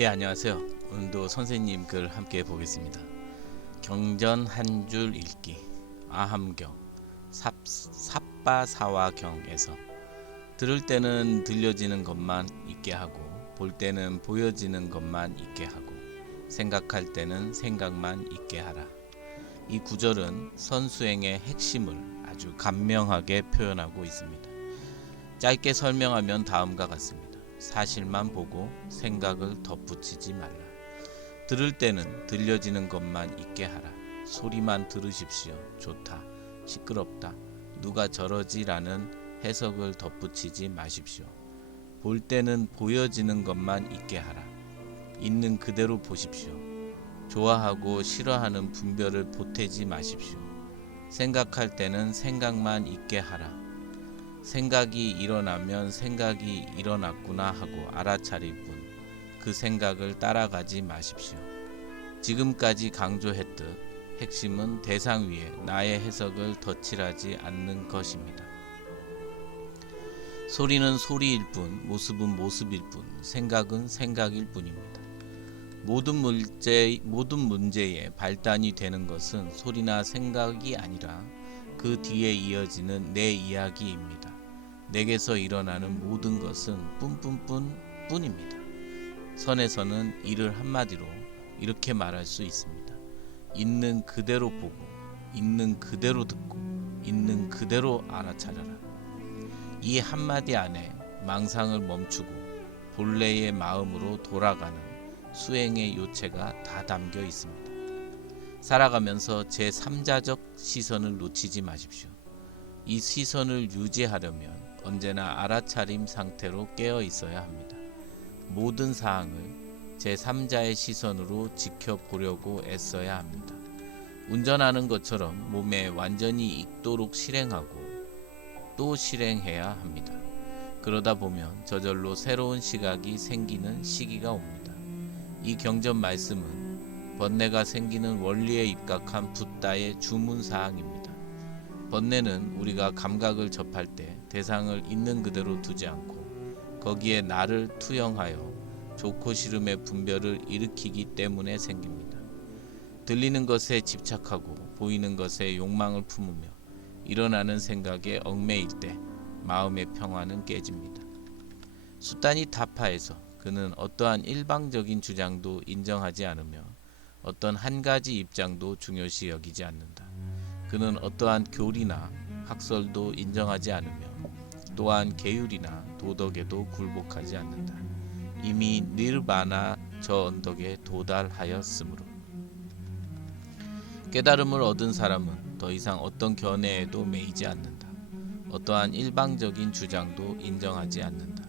예, 안녕하세요. 오늘도 선생님 글 함께 보겠습니다. 경전 한 줄 읽기. 아함경 삽바사와경에서 들을 때는 들려지는 것만 있게 하고 볼 때는 보여지는 것만 있게 하고 생각할 때는 생각만 있게 하라. 이 구절은 선수행의 핵심을 아주 간명하게 표현하고 있습니다. 짧게 설명하면 다음과 같습니다. 사실만 보고 생각을 덧붙이지 말라. 들을 때는 들려지는 것만 있게 하라. 소리만 들으십시오. 좋다, 시끄럽다, 누가 저러지라는 해석을 덧붙이지 마십시오. 볼 때는 보여지는 것만 있게 하라. 있는 그대로 보십시오. 좋아하고 싫어하는 분별을 보태지 마십시오. 생각할 때는 생각만 있게 하라. 생각이 일어나면 생각이 일어났구나 하고 알아차릴 뿐 그 생각을 따라가지 마십시오. 지금까지 강조했듯 핵심은 대상 위에 나의 해석을 덧칠하지 않는 것입니다. 소리는 소리일 뿐, 모습은 모습일 뿐, 생각은 생각일 뿐입니다. 모든 문제의 발단이 되는 것은 소리나 생각이 아니라 그 뒤에 이어지는 내 이야기입니다. 내게서 일어나는 모든 것은 뿐뿐뿐뿐입니다. 선에서는 이를 한마디로 이렇게 말할 수 있습니다. 있는 그대로 보고, 있는 그대로 듣고, 있는 그대로 알아차려라. 이 한마디 안에 망상을 멈추고 본래의 마음으로 돌아가는 수행의 요체가 다 담겨 있습니다. 살아가면서 제3자적 시선을 놓치지 마십시오. 이 시선을 유지하려면 언제나 알아차림 상태로 깨어 있어야 합니다. 모든 사항을 제3자의 시선으로 지켜보려고 애써야 합니다. 운전하는 것처럼 몸에 완전히 익도록 실행하고 또 실행해야 합니다. 그러다 보면 저절로 새로운 시각이 생기는 시기가 옵니다. 이 경전 말씀은 번뇌가 생기는 원리에 입각한 붓다의 주문사항입니다. 번뇌는 우리가 감각을 접할 때 대상을 있는 그대로 두지 않고 거기에 나를 투영하여 좋고 싫음의 분별을 일으키기 때문에 생깁니다. 들리는 것에 집착하고 보이는 것에 욕망을 품으며 일어나는 생각에 얽매일 때 마음의 평화는 깨집니다. 수타니 타파에서 그는 어떠한 일방적인 주장도 인정하지 않으며 어떤 한 가지 입장도 중요시 여기지 않는다. 그는 어떠한 교리나 학설도 인정하지 않으며 또한 계율이나 도덕에도 굴복하지 않는다. 이미 니르바나 저 언덕에 도달하였으므로. 깨달음을 얻은 사람은 더 이상 어떤 견해에도 매이지 않는다. 어떠한 일방적인 주장도 인정하지 않는다.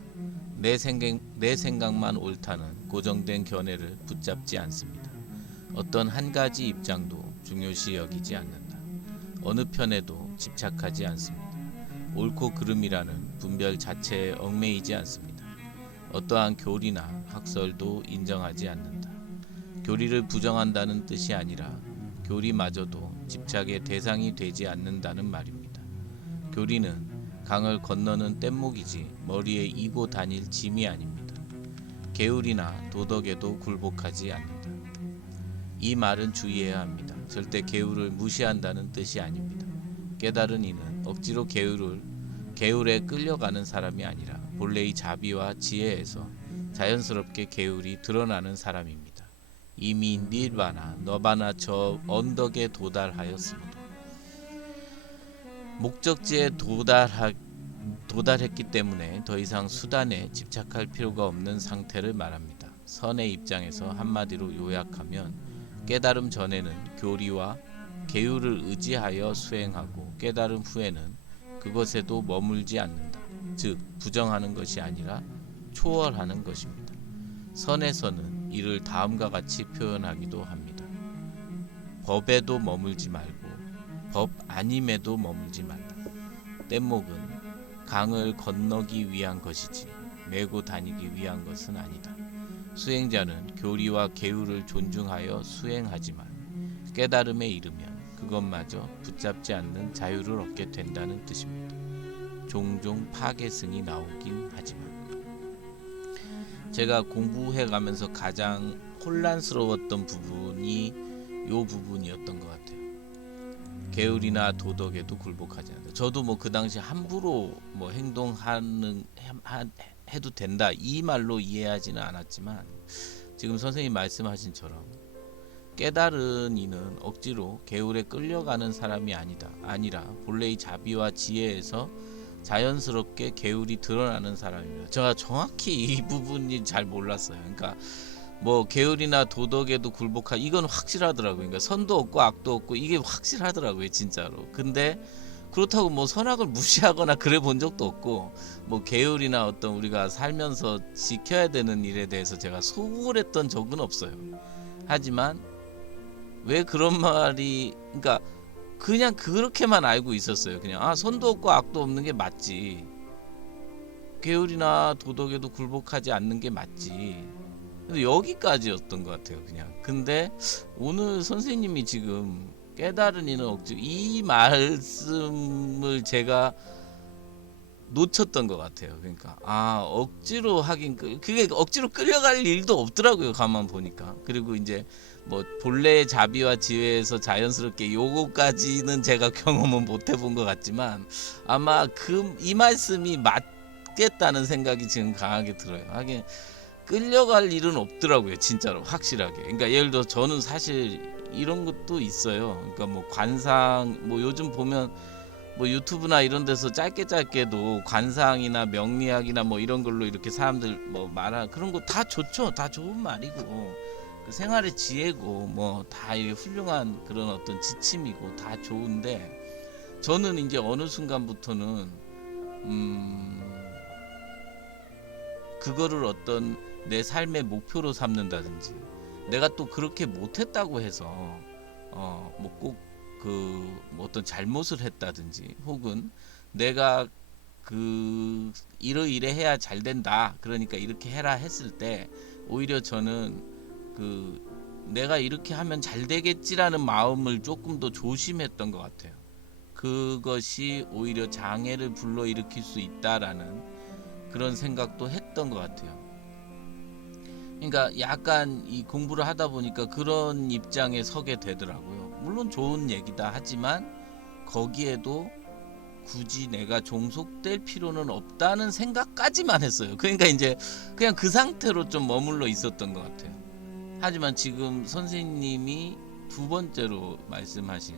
내 생각만 옳다는 고정된 견해를 붙잡지 않습니다. 어떤 한 가지 입장도 중요시 여기지 않는다. 어느 편에도 집착하지 않습니다. 옳고 그름이라는 분별 자체에 얽매이지 않습니다. 어떠한 교리나 학설도 인정하지 않는다. 교리를 부정한다는 뜻이 아니라 교리마저도 집착의 대상이 되지 않는다는 말입니다. 교리는 강을 건너는 뗏목이지 머리에 이고 다닐 짐이 아닙니다. 계율이나 도덕에도 굴복하지 않는다. 이 말은 주의해야 합니다. 절대 계율을 무시한다는 뜻이 아닙니다. 깨달은 이는 억지로 계율에 끌려가는 사람이 아니라 본래의 자비와 지혜에서 자연스럽게 계율이 드러나는 사람입니다. 이미 니르바나 너바나 저 언덕에 도달하였으므로. 목적지에 도달했기 때문에 더 이상 수단에 집착할 필요가 없는 상태를 말합니다. 선의 입장에서 한마디로 요약하면 깨달음 전에는 교리와 계율을 의지하여 수행하고 깨달음 후에는 그것에도 머물지 않는다. 즉 부정하는 것이 아니라 초월하는 것입니다. 선에서는 이를 다음과 같이 표현하기도 합니다. 법에도 머물지 말고 법 아님에도 머물지 말라. 뗏목은 강을 건너기 위한 것이지 메고 다니기 위한 것은 아니다. 수행자는 교리와 계율을 존중하여 수행하지만 깨달음에 이르면 그것마저 붙잡지 않는 자유를 얻게 된다는 뜻입니다. 종종 파괴승이 나오긴 하지만 제가 공부해 가면서 가장 혼란스러웠던 부분이 요 부분이었던 것 같아요. 계율이나 도덕에도 굴복하지 않는다. 저도 뭐 그 당시 함부로 뭐 해도 된다 이 말로 이해하지는 않았지만, 지금 선생님 말씀하신처럼 깨달은 이는 억지로 계율에 끌려가는 사람이 아니라 본래의 자비와 지혜에서 자연스럽게 계율이 드러나는 사람입니다. 제가 정확히 이 부분이 잘 몰랐어요. 그러니까 뭐 계율이나 도덕에도 이건 확실하더라고요. 그러니까 선도 없고 악도 없고 이게 확실하더라고요, 진짜로. 근데 그렇다고 뭐 선악을 무시하거나 그래 본 적도 없고, 뭐 계율이나 어떤 우리가 살면서 지켜야 되는 일에 대해서 제가 소홀했던 적은 없어요. 하지만 왜 그런 말이, 그러니까 그냥 그렇게만 알고 있었어요. 그냥 선도 없고 악도 없는 게 맞지, 계율이나 도덕에도 굴복하지 않는 게 맞지. 근데 여기까지였던 것 같아요, 그냥. 근데 오늘 선생님이 지금 깨달은 이는 억지로, 이 말씀을 제가 놓쳤던 것 같아요. 그러니까 억지로 하긴, 그게 억지로 끌려갈 일도 없더라고요, 가만 보니까. 그리고 이제 뭐 본래의 자비와 지혜에서 자연스럽게 요거까지는 제가 경험은 못 해본 것 같지만, 아마 이 말씀이 맞겠다는 생각이 지금 강하게 들어요. 하긴 끌려갈 일은 없더라고요, 진짜로 확실하게. 그러니까 예를 들어 저는 사실 이런 것도 있어요. 그러니까 뭐 관상, 뭐 요즘 보면 뭐 유튜브나 이런 데서 짧게도 관상이나 명리학이나 뭐 이런 걸로 이렇게 사람들 뭐 그런 거 다 좋죠. 다 좋은 말이고, 그 생활의 지혜고, 뭐 다 훌륭한 그런 어떤 지침이고 다 좋은데, 저는 이제 어느 순간부터는 그거를 어떤 내 삶의 목표로 삼는다든지, 내가 또 그렇게 못했다고 해서 뭐 꼭 뭐 어떤 잘못을 했다든지, 혹은 내가 이래 해야 잘 된다, 그러니까 이렇게 해라 했을 때 오히려 저는 내가 이렇게 하면 잘 되겠지라는 마음을 조금 더 조심했던 것 같아요. 그것이 오히려 장애를 불러일으킬 수 있다라는 그런 생각도 했던 것 같아요. 그러니까 약간 이 공부를 하다 보니까 그런 입장에 서게 되더라고요. 물론 좋은 얘기다 하지만 거기에도 굳이 내가 종속될 필요는 없다는 생각까지만 했어요. 그러니까 이제 그냥 그 상태로 좀 머물러 있었던 것 같아요. 하지만 지금 선생님이 두 번째로 말씀하신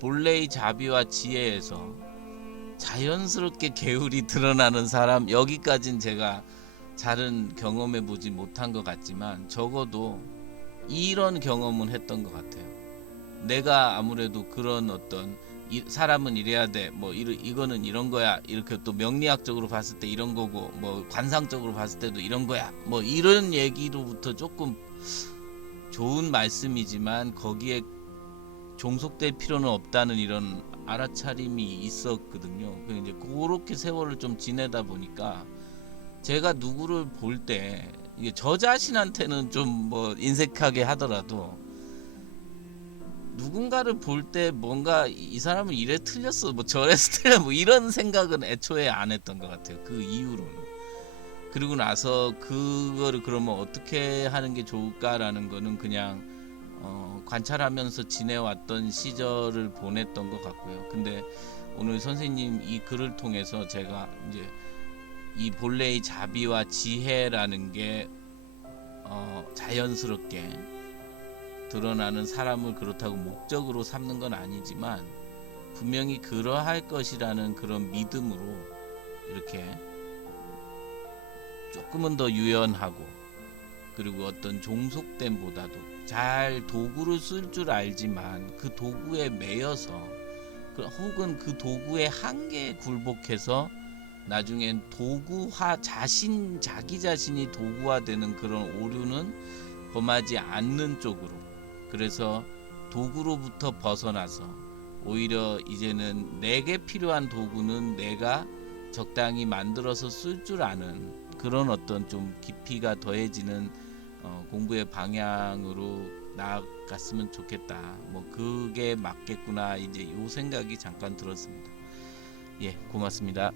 본래의 자비와 지혜에서 자연스럽게 계율이 드러나는 사람, 여기까지는 제가 잘은 경험해 보지 못한 것 같지만 적어도 이런 경험은 했던 것 같아요. 내가 아무래도 그런 어떤 사람은 이래야 돼, 뭐 이거는 이런 거야, 이렇게 또 명리학적으로 봤을 때 이런 거고, 뭐 관상적으로 봤을 때도 이런 거야, 뭐 이런 얘기로부터 조금 좋은 말씀이지만 거기에 종속될 필요는 없다는 이런 알아차림이 있었거든요. 이제 그렇게 세월을 좀 지내다 보니까 제가 누구를 볼 때, 이게 저 자신한테는 좀 뭐 인색하게 하더라도 누군가를 볼 때 뭔가 이 사람은 이래 틀렸어, 뭐 저래서 틀려, 뭐 이런 생각은 애초에 안 했던 것 같아요, 그 이후로는. 그리고 나서 그거를 그러면 어떻게 하는 게 좋을까라는 거는 그냥 관찰하면서 지내왔던 시절을 보냈던 것 같고요. 근데 오늘 선생님 이 글을 통해서 제가 이제 이 본래의 자비와 지혜라는 게 자연스럽게 드러나는 사람을 그렇다고 목적으로 삼는 건 아니지만, 분명히 그러할 것이라는 그런 믿음으로 이렇게 조금은 더 유연하고, 그리고 어떤 종속됨보다도 잘 도구를 쓸 줄 알지만 그 도구에 매여서, 혹은 그 도구의 한계에 굴복해서 나중엔 자기 자신이 도구화되는 그런 오류는 범하지 않는 쪽으로, 그래서 도구로부터 벗어나서 오히려 이제는 내게 필요한 도구는 내가 적당히 만들어서 쓸 줄 아는 그런 어떤 좀 깊이가 더해지는 공부의 방향으로 나아갔으면 좋겠다. 뭐 그게 맞겠구나, 이제 요 생각이 잠깐 들었습니다. 예, 고맙습니다.